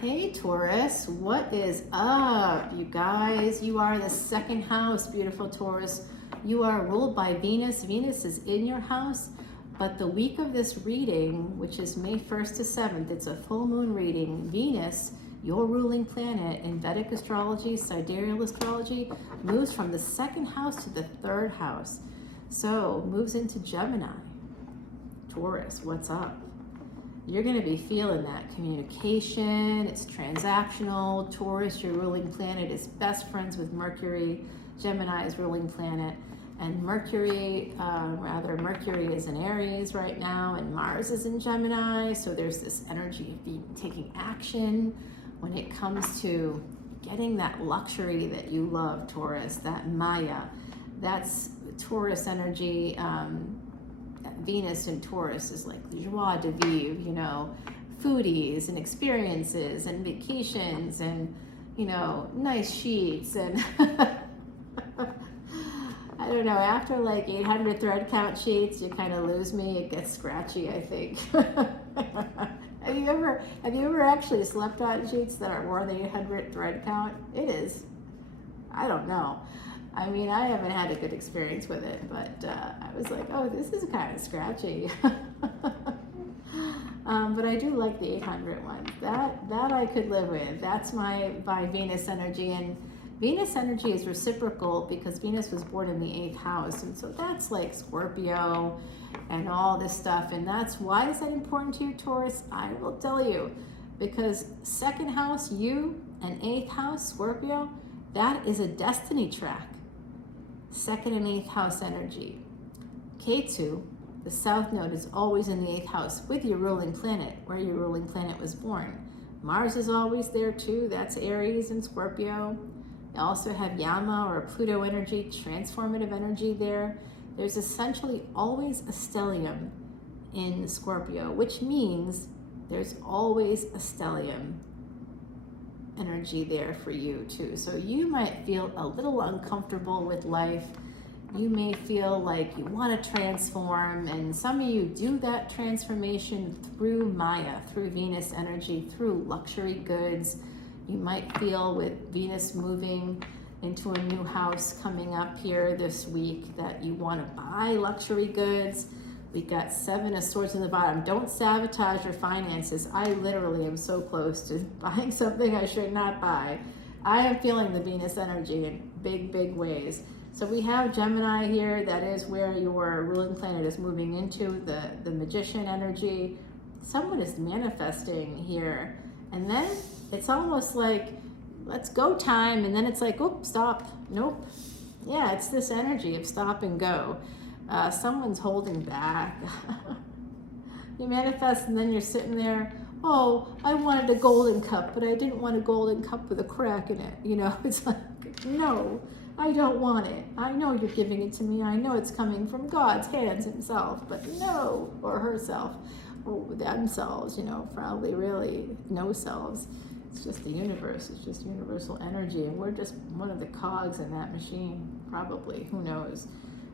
Hey Taurus, what is up, you guys? You are the second house, beautiful Taurus. You are ruled by Venus. Venus is in your house, but the week of this reading, which is May 1st to 7th, it's a full moon reading. Venus, your ruling planet in Vedic Astrology, sidereal astrology, moves from the second house to the third house. So, moves into Gemini. Taurus, what's up? You're going to be feeling that communication. It's transactional. Taurus, your ruling planet, is best friends with Mercury. Gemini is ruling planet. And Mercury is in Aries right now, and Mars is in Gemini. So there's this energy of taking action when it comes to getting that luxury that you love, Taurus, that Maya. That's Taurus energy. Venus in Taurus is like joie de vivre, you know, foodies and experiences and vacations and, you know, nice sheets and I don't know, after like 800 thread count sheets, you kind of lose me. It gets scratchy, I think. Have you ever actually slept on sheets that are more than 800 thread count? It is. I don't know. I mean, I haven't had a good experience with it, but I was like, oh, this is kind of scratchy. But I do like the 800 one. That I could live with. That's by Venus energy. And Venus energy is reciprocal because Venus was born in the 8th house. And so that's like Scorpio and all this stuff. And that's why is that important to you, Taurus? I will tell you. Because second house, you, and 8th house, Scorpio, that is a destiny track. Second and 8th house energy. Ketu, the south node, is always in the 8th house with your ruling planet, where your ruling planet was born. Mars is always there too. That's Aries and Scorpio. You also have Yama or Pluto energy, transformative energy there. There's essentially always a stellium in Scorpio, which means there's always a stellium energy there for you too. So you might feel a little uncomfortable with life. You may feel like you want to transform, and some of you do that transformation through Maya, through Venus energy, through luxury goods. You might feel with Venus moving into a new house coming up here this week that you want to buy luxury goods. We got 7 of Swords in the bottom. Don't sabotage your finances. I literally am so close to buying something I should not buy. I am feeling the Venus energy in big, big ways. So we have Gemini here. That is where your ruling planet is moving into, the magician energy. Someone is manifesting here. And then it's almost like, let's go time. And then it's like, oop, stop. Nope. Yeah, it's this energy of stop and go. Someone's holding back. You manifest and then you're sitting there, oh, I wanted a golden cup, but I didn't want a golden cup with a crack in it. You know, it's like, no, I don't want it. I know you're giving it to me. I know it's coming from God's hands himself, but no, or herself, or themselves, you know, probably really no selves. It's just the universe. It's just universal energy. And we're just one of the cogs in that machine, probably. Who knows?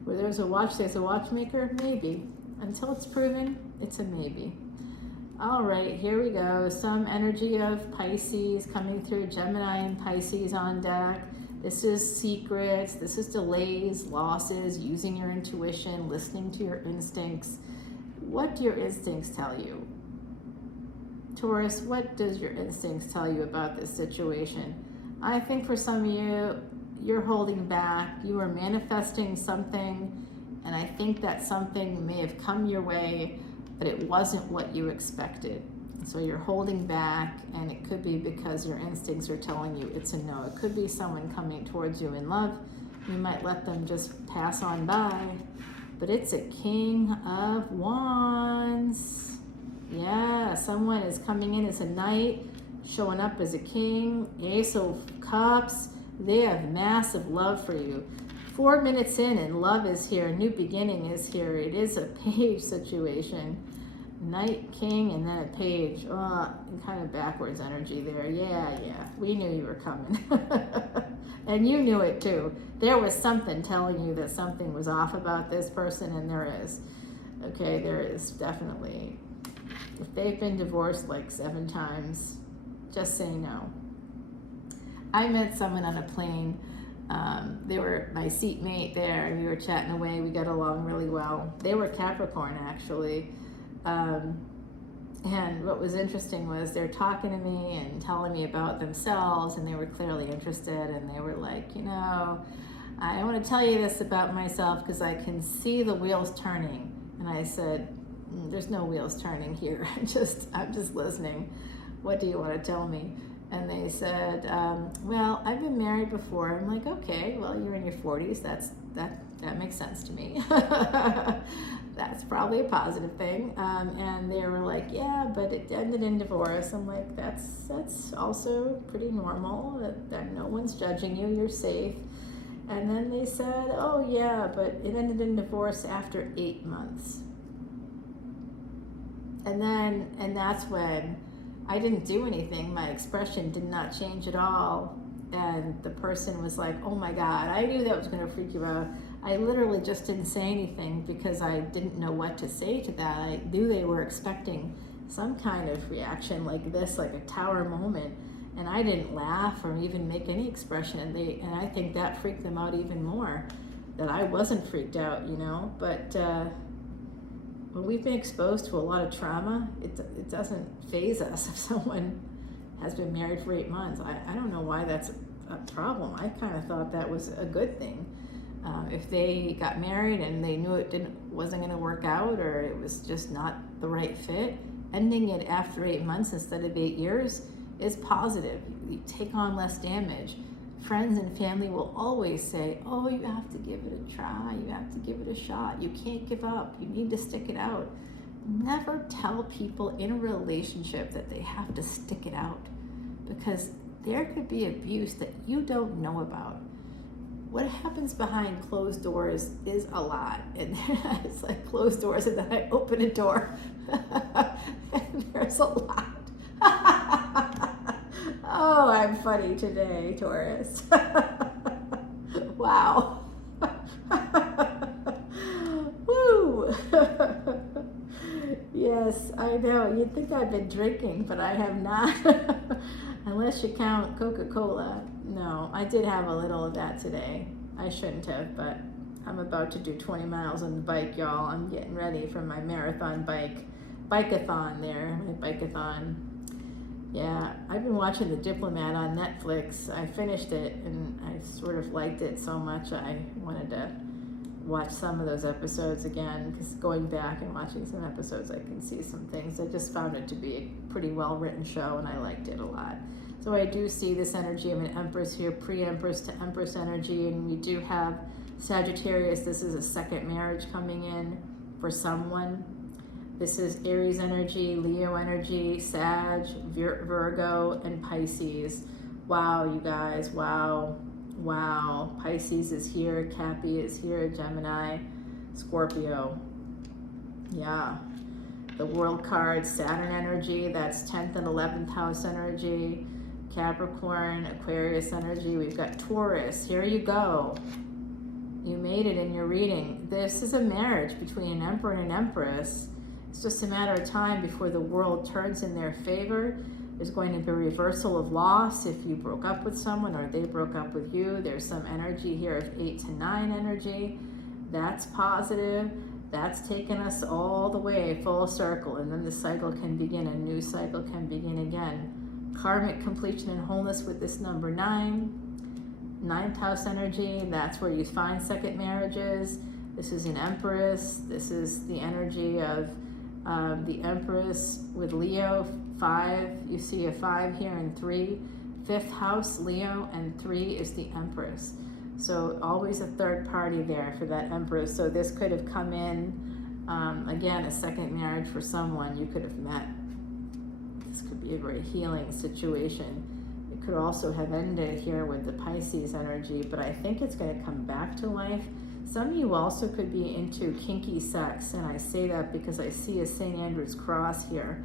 Where there's a watch, there's a watchmaker? Maybe. Until it's proven, it's a maybe. All right, here we go. Some energy of Pisces coming through. Gemini and Pisces on deck. This is secrets. This is delays, losses, using your intuition, listening to your instincts. What do your instincts tell you? Taurus, what does your instincts tell you about this situation? I think for some of you, you're holding back, you are manifesting something, and I think that something may have come your way, but it wasn't what you expected. So you're holding back, and it could be because your instincts are telling you it's a no. It could be someone coming towards you in love. You might let them just pass on by, but it's a King of Wands. Yeah, someone is coming in as a knight, showing up as a king. Ace of Cups. They have massive love for you. 4 minutes in and love is here. New beginning is here. It is a page situation. Knight, king, and then a page. Oh, kind of backwards energy there. Yeah. We knew you were coming. And you knew it too. There was something telling you that something was off about this person, and there is. Okay, there is definitely. If they've been divorced like 7 times, just say no. I met someone on a plane. They were my seatmate there, and we were chatting away. We got along really well. They were Capricorn, actually. And what was interesting was they're talking to me and telling me about themselves, and they were clearly interested, and they were like, you know, I want to tell you this about myself because I can see the wheels turning. And I said, there's no wheels turning here. I'm just listening. What do you want to tell me? And they said, well, I've been married before. I'm like, okay, well, you're in your 40s. That makes sense to me. That's probably a positive thing. And they were like, yeah, but it ended in divorce. I'm like, that's also pretty normal. That no one's judging you. You're safe. And then they said, oh yeah, but it ended in divorce after 8 months. And that's when I didn't do anything. My expression did not change at all. And the person was like, oh my God, I knew that was going to freak you out. I literally just didn't say anything because I didn't know what to say to that. I knew they were expecting some kind of reaction like this, like a tower moment. And I didn't laugh or even make any expression. And I think that freaked them out even more, that I wasn't freaked out, you know. But when we've been exposed to a lot of trauma, it doesn't faze us if someone has been married for 8 months. I don't know why that's a problem. I kind of thought that was a good thing. If they got married and they knew it wasn't going to work out, or it was just not the right fit, ending it after 8 months instead of 8 years is positive. You take on less damage. Friends and family will always say, oh, you have to give it a try. You have to give it a shot. You can't give up. You need to stick it out. Never tell people in a relationship that they have to stick it out, because there could be abuse that you don't know about. What happens behind closed doors is a lot. And it's like closed doors, and then I open a door and there's a lot. Oh, I'm funny today, Taurus. Wow. Woo. Yes, I know. You'd think I've been drinking, but I have not. Unless you count Coca-Cola. No, I did have a little of that today. I shouldn't have, but I'm about to do 20 miles on the bike, y'all. I'm getting ready for my marathon bike-a-thon there, my bike-a-thon. Yeah, I've been watching The Diplomat on Netflix. I finished it, and I sort of liked it so much I wanted to watch some of those episodes again, because going back and watching some episodes, I can see some things. I just found it to be a pretty well-written show, and I liked it a lot. So I do see this energy of an Empress here, pre-Empress to Empress energy, and we do have Sagittarius. This is a second marriage coming in for someone. This is Aries energy, Leo energy, Sag, Virgo, and Pisces. Wow, you guys, wow. Wow, Pisces is here, Cappy is here, Gemini, Scorpio. Yeah, the World card, Saturn energy, that's 10th and 11th house energy, Capricorn, Aquarius energy. We've got Taurus, here you go. You made it in your reading. This is a marriage between an Emperor and an Empress. It's just a matter of time before the world turns in their favor. There's going to be a reversal of loss if you broke up with someone or they broke up with you. There's some energy here of 8 to 9 energy. That's positive. That's taken us all the way full circle, and then the cycle can begin. A new cycle can begin again. Karmic completion and wholeness with this number 9. 9th house energy, that's where you find second marriages. This is an Empress. This is the energy of the Empress with Leo. 5, you see a 5 here, and 3. 5th house, Leo, and 3 is the Empress. So always a third party there for that Empress. So this could have come in, again, a second marriage for someone you could have met. This could be a very healing situation. It could also have ended here with the Pisces energy, but I think it's going to come back to life. Some of you also could be into kinky sex, and I say that because I see a St. Andrew's cross here.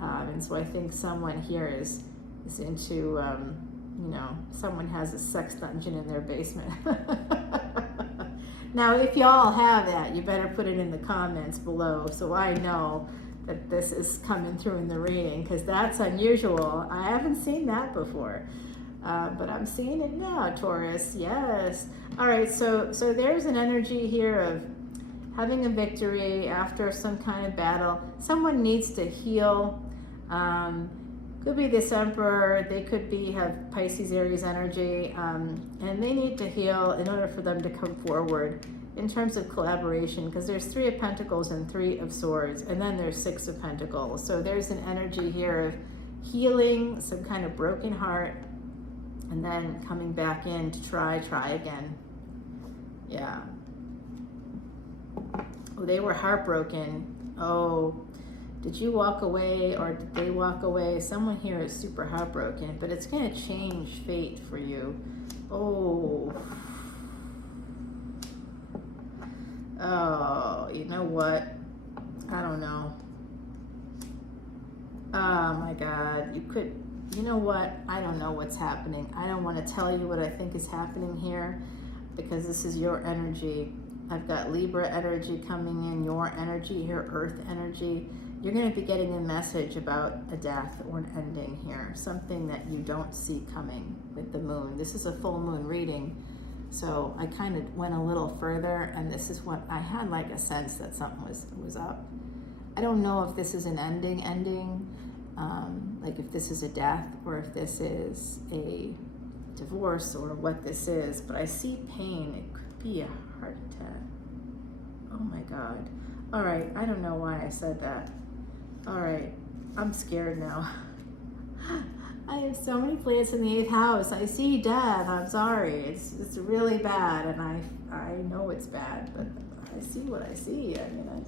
And so I think someone here is into, someone has a sex dungeon in their basement. Now, if y'all have that, you better put it in the comments below so I know that this is coming through in the reading, because that's unusual. I haven't seen that before. But I'm seeing it now, Taurus. Yes. All right. So there's an energy here of having a victory after some kind of battle. Someone needs to heal. Could be this Emperor. They could have Pisces, Aries energy, and they need to heal in order for them to come forward in terms of collaboration. Because there's 3 of Pentacles and 3 of Swords, and then there's 6 of Pentacles. So there's an energy here of healing some kind of broken heart, and then coming back in to try again. Yeah. Oh, they were heartbroken. Oh, did you walk away or did they walk away? Someone here is super heartbroken, but it's going to change fate for you. Oh. Oh, you know what? I don't know. Oh my God. You know what? I don't know what's happening. I don't want to tell you what I think is happening here, because this is your energy. I've got Libra energy coming in, your energy here, Earth energy. You're going to be getting a message about a death or an ending here, something that you don't see coming with the moon. This is a full moon reading, so I kind of went a little further, and this is what I had, like a sense that something was up. I don't know if this is an ending, like if this is a death or if this is a divorce or what this is, but I see pain. It could be a heart attack. Oh my God. All right, I don't know why I said that. All right, I'm scared now. I have so many planets in the 8th house. I see death. I'm sorry. It's really bad, and I know it's bad, but I see what I see. I mean,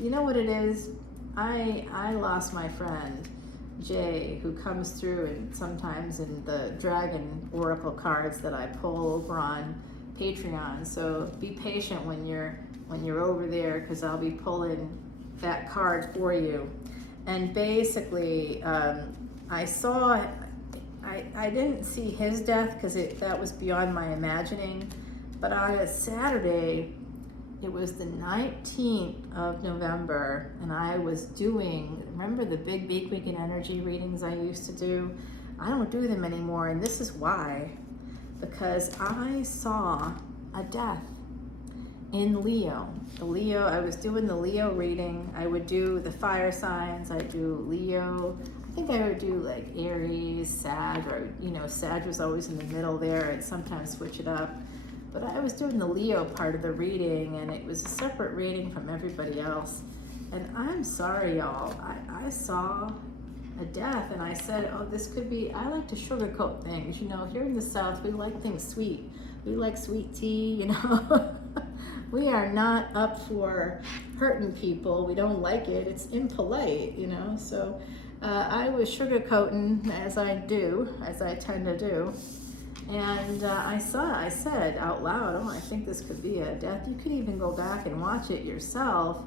you know what it is? I lost my friend Jay, who comes through and sometimes in the Dragon Oracle cards that I pull over on Patreon. So be patient when you're over there, because I'll be pulling that card for you. And basically, I didn't see his death because that was beyond my imagining. But on a Saturday, it was the 19th of November, and I was doing, remember the big weekend energy readings I used to do? I don't do them anymore, and this is why. Because I saw a death in Leo. I was doing the Leo reading. I would do the fire signs. I do Leo. I think I would do like Aries, Sag, or, Sag was always in the middle there. I'd sometimes switch it up. But I was doing the Leo part of the reading, and it was a separate reading from everybody else. And I'm sorry, y'all. I saw a death, and I said, oh, this could be, I like to sugarcoat things. Here in the South, we like things sweet. We like sweet tea, We are not up for hurting people. We don't like it. It's impolite, So I was sugarcoating, as I tend to do. And I said out loud, oh, I think this could be a death. You could even go back and watch it yourself.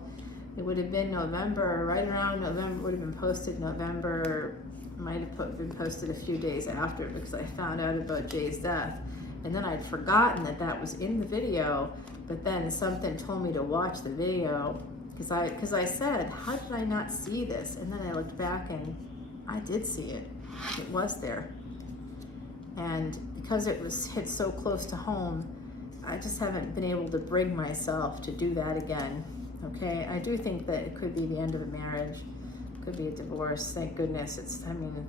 It would have been November, right around November, would have been posted November, might have been posted a few days after, because I found out about Jay's death. And then I'd forgotten that was in the video, but then something told me to watch the video, because I said, how did I not see this? And then I looked back and I did see it. It was there. And because it was hit so close to home, I just haven't been able to bring myself to do that again. Okay, I do think that it could be the end of a marriage, could be a divorce. Thank goodness.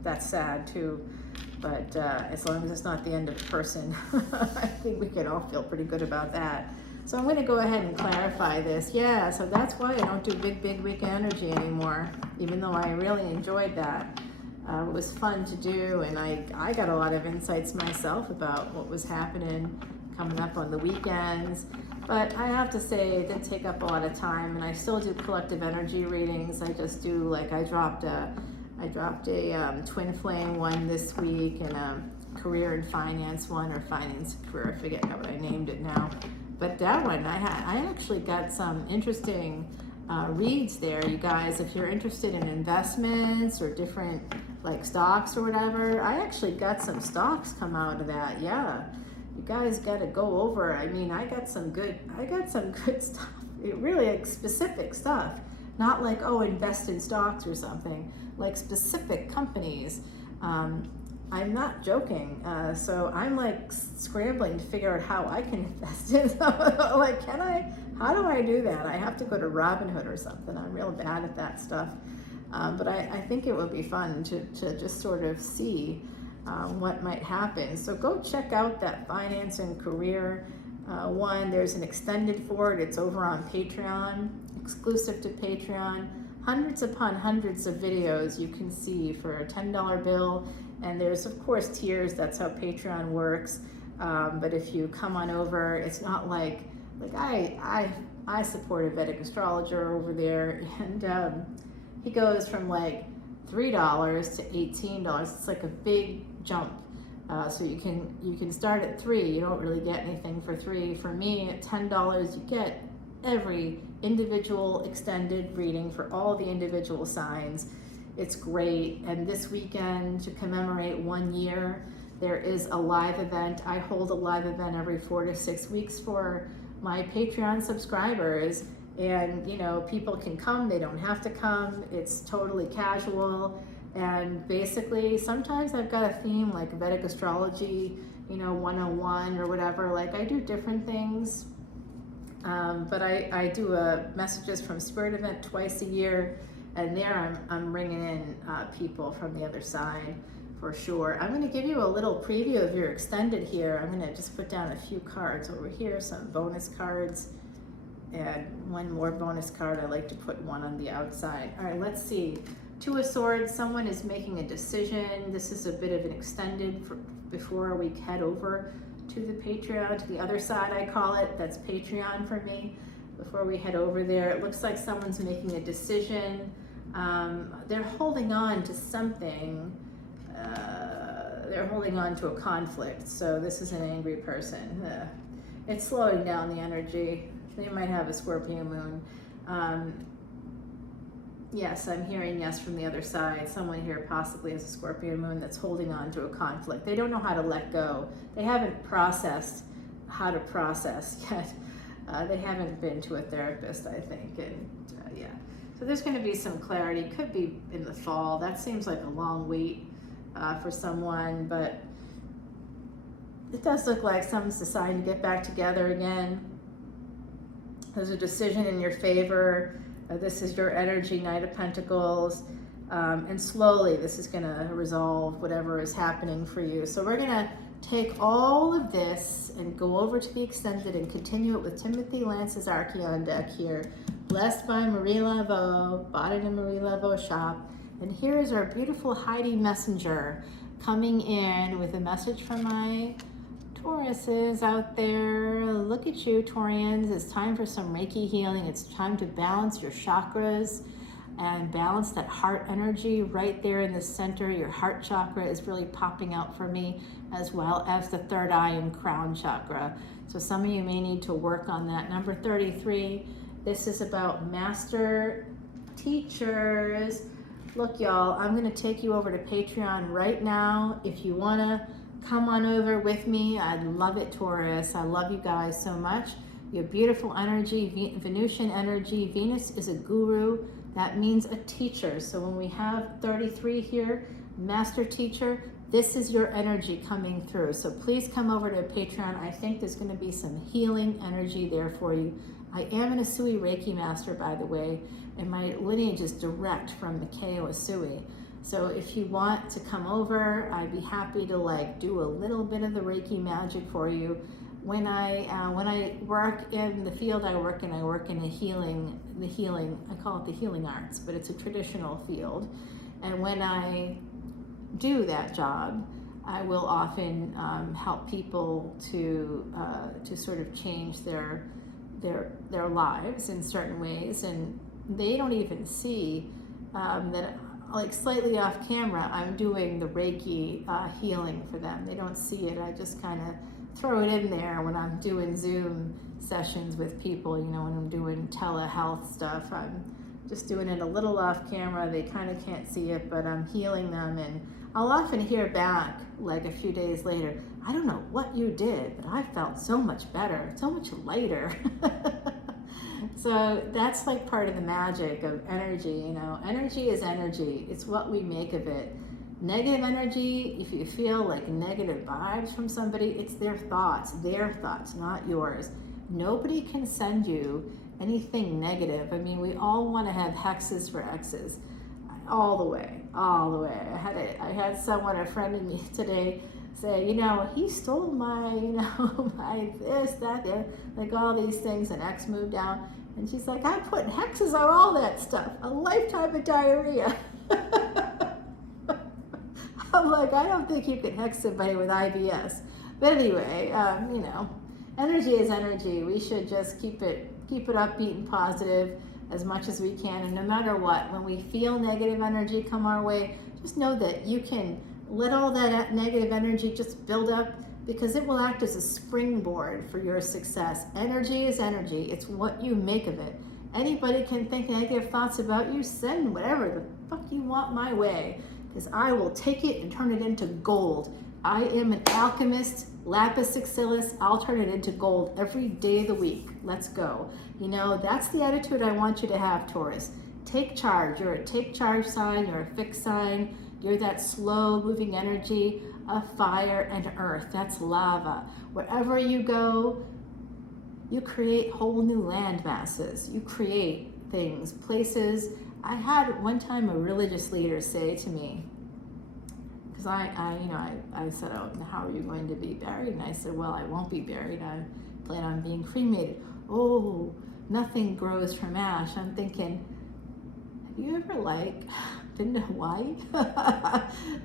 That's sad too, but as long as it's not the end of a person, I think we can all feel pretty good about that. So I'm going to go ahead and clarify this. Yeah, so that's why I don't do big week energy anymore, even though I really enjoyed that. It was fun to do, and I got a lot of insights myself about what was happening coming up on the weekends. But I have to say, it did take up a lot of time, and I still do collective energy readings. I just do, like, I dropped a twin flame one this week, and a career and finance one, or finance and career, I forget what I named it now. But that one, I actually got some interesting reads there, you guys. If you're interested in investments or different, like, stocks or whatever, I actually got some stocks come out of that. Yeah, you guys got to go over. I mean, I got some good stuff. It really, like, specific stuff Not like, oh, invest in stocks or something, like specific companies. I'm not joking. So I'm like scrambling to figure out how I can invest in them. Like, how do I do that? I have to go to Robinhood or something. I'm real bad at that stuff. But I think it would be fun to just sort of see what might happen. So go check out that finance and career one. There's an extended for it. It's over on Patreon, exclusive to Patreon. Hundreds upon hundreds of videos you can see for a $10 bill. And there's, of course, tiers. That's how Patreon works. But if you come on over, it's not like I support a Vedic astrologer over there, and he goes from like $3 to $18. It's like a big jump. So you can start at $3. You don't really get anything for $3. For me, at $10, you get every individual extended reading for all the individual signs. It's great. And this weekend, to commemorate 1 year, there is a live event. I hold a live event every 4 to 6 weeks for my Patreon subscribers. And, you know, people can come, they don't have to come. It's totally casual. And basically, sometimes I've got a theme like Vedic Astrology, you know, 101 or whatever. Like, I do different things. But I do a messages from Spirit event twice a year. And there I'm bringing in people from the other side for sure. I'm going to give you a little preview of your extended here. I'm going to just put down a few cards over here, some bonus cards, and one more bonus card. I like to put one on the outside. All right, let's see. Two of Swords, someone is making a decision. This is a bit of an extended before we head over to the Patreon, to the other side I call it. That's Patreon for me. Before we head over there, it looks like someone's making a decision. They're holding on to something. They're holding on to a conflict. So this is an angry person. It's slowing down the energy. They might have a Scorpio moon. Yes, I'm hearing yes from the other side. Someone here possibly has a Scorpio moon that's holding on to a conflict. They don't know how to let go. They haven't processed how to process yet. They haven't been to a therapist, I think, and yeah. So there's going to be some clarity. Could be in the fall. That seems like a long wait for someone, but it does look like someone's deciding to get back together again. There's a decision in your favor. This is your energy, Knight of Pentacles, and slowly this is going to resolve whatever is happening for you. So we're going to take all of this and go over to the extended and continue it with Timothy Lance's Archeon deck here. Blessed by Marie Laveau, bought in a Marie Laveau shop. And here is our beautiful Heidi Messenger coming in with a message from my Tauruses out there. Look at you, Taurians. It's time for some Reiki healing. It's time to balance your chakras and balance that heart energy right there in the center. Your heart chakra is really popping out for me, as well as the third eye and crown chakra. So some of you may need to work on that. Number 33, this is about master teachers. Look, y'all, I'm going to take you over to Patreon right now. If you want to come on over with me, I'd love it, Taurus. I love you guys so much. Your beautiful energy, Venusian energy. Venus is a guru. That means a teacher. So when we have 33 here, master teacher, this is your energy coming through. So please come over to Patreon. I think there's going to be some healing energy there for you. I am an Asui Reiki master, by the way, and my lineage is direct from Mikao Asui. So if you want to come over, I'd be happy to do a little bit of the Reiki magic for you. When I work in the field I work in the healing, I call it the healing arts, but it's a traditional field. And when I do that job, I will often help people to sort of change their lives in certain ways, and they don't even see that, slightly off camera, I'm doing the Reiki healing for them. They don't see it. I just kind of throw it in there when I'm doing Zoom sessions with people, when I'm doing telehealth stuff. I'm just doing it a little off camera. They kind of can't see it, but I'm healing them, and I'll often hear back a few days later, I don't know what you did, but I felt so much better, so much lighter. So that's like part of the magic of energy, you know. Energy is energy. It's what we make of it. Negative energy, if you feel like negative vibes from somebody, it's their thoughts, not yours. Nobody can send you anything negative. I mean, we all want to have hexes for exes. All the way. I had someone, a friend of me today, say, you know, he stole my, you know, my this, that, like all these things, and ex moved out. And she's like, I put hexes on all that stuff. A lifetime of diarrhea. I'm like, I don't think you could hex somebody with IBS. But anyway, you know, energy is energy. We should just keep it upbeat and positive as much as we can. And no matter what, when we feel negative energy come our way, just know that you can let all that negative energy just build up, because it will act as a springboard for your success. Energy is energy. It's what you make of it. Anybody can think negative thoughts about you. Send whatever the fuck you want my way, because I will take it and turn it into gold. I am an alchemist, lapis laxalis. I'll turn it into gold every day of the week. Let's go. You know, that's the attitude I want you to have, Taurus. Take charge. You're a take charge sign. You're a fixed sign. You're that slow moving energy of fire and earth. That's lava. Wherever you go, you create whole new land masses. You create things, places. I had one time a religious leader say to me, because I said, oh, how are you going to be buried? And I said, well, I won't be buried. I plan on being cremated. Oh, nothing grows from ash. I'm thinking, have you ever been to Hawaii?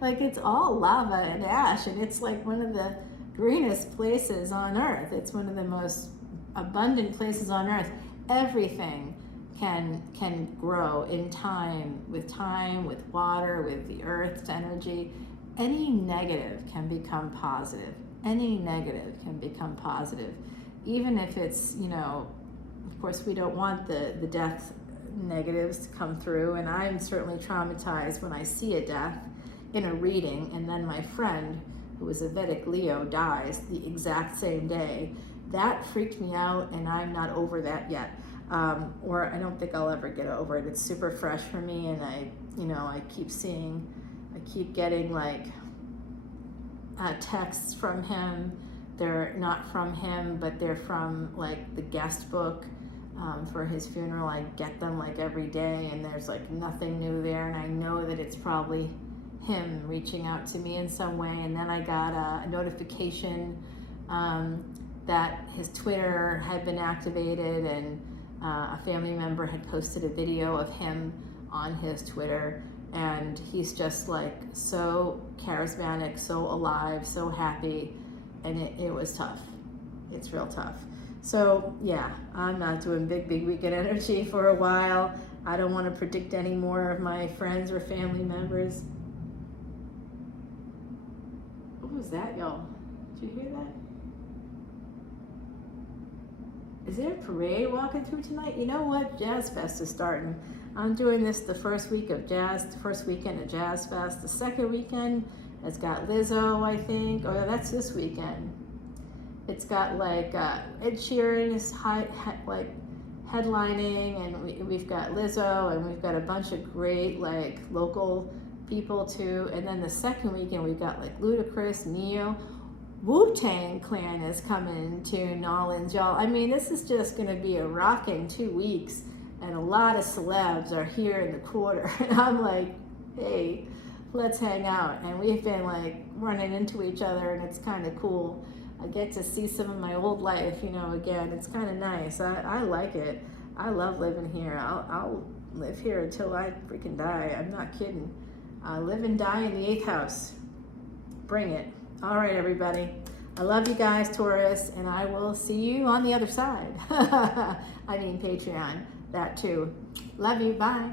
Like, it's all lava and ash, and it's like one of the greenest places on earth. It's one of the most abundant places on earth. Everything can grow in time, with water, with the earth's energy. Any negative can become positive. Any negative can become positive. Even if it's, you know, of course we don't want the death negatives to come through, and I'm certainly traumatized when I see a death in a reading, and then my friend, who was a Vedic Leo, dies the exact same day. That freaked me out, and I'm not over that yet. Or I don't think I'll ever get over it. It's super fresh for me, and I keep getting like texts from him. They're not from him, but they're from like the guest book for his funeral. I get them like every day, and there's like nothing new there, and I know that it's probably him reaching out to me in some way. And then I got a notification that his Twitter had been activated, and a family member had posted a video of him on his Twitter, and he's just like so charismatic, so alive, so happy, and it was tough. It's real tough. So yeah, I'm not doing big weekend energy for a while. I don't want to predict any more of my friends or family members. What was that, y'all? Did you hear that? Is there a parade walking through tonight? You know what? Jazz Fest is starting. I'm doing this the first weekend of Jazz Fest. The second weekend, it's got Lizzo, I think. Oh, that's this weekend. It's got like Ed Sheeran is headlining, and we've got Lizzo, and we've got a bunch of great like local people too. And then the second weekend, we've got like Ludacris, Neo. Wu-Tang Clan is coming to Nolans, y'all. I mean, this is just going to be a rocking 2 weeks, and a lot of celebs are here in the quarter. And I'm like, hey, let's hang out. And we've been like running into each other, and it's kind of cool. I get to see some of my old life, you know, again. It's kind of nice. I like it. I love living here. I'll live here until I freaking die. I'm not kidding. I live and die in the 8th house. Bring it. All right, everybody. I love you guys, Taurus, and I will see you on the other side. I mean, Patreon, that too. Love you. Bye.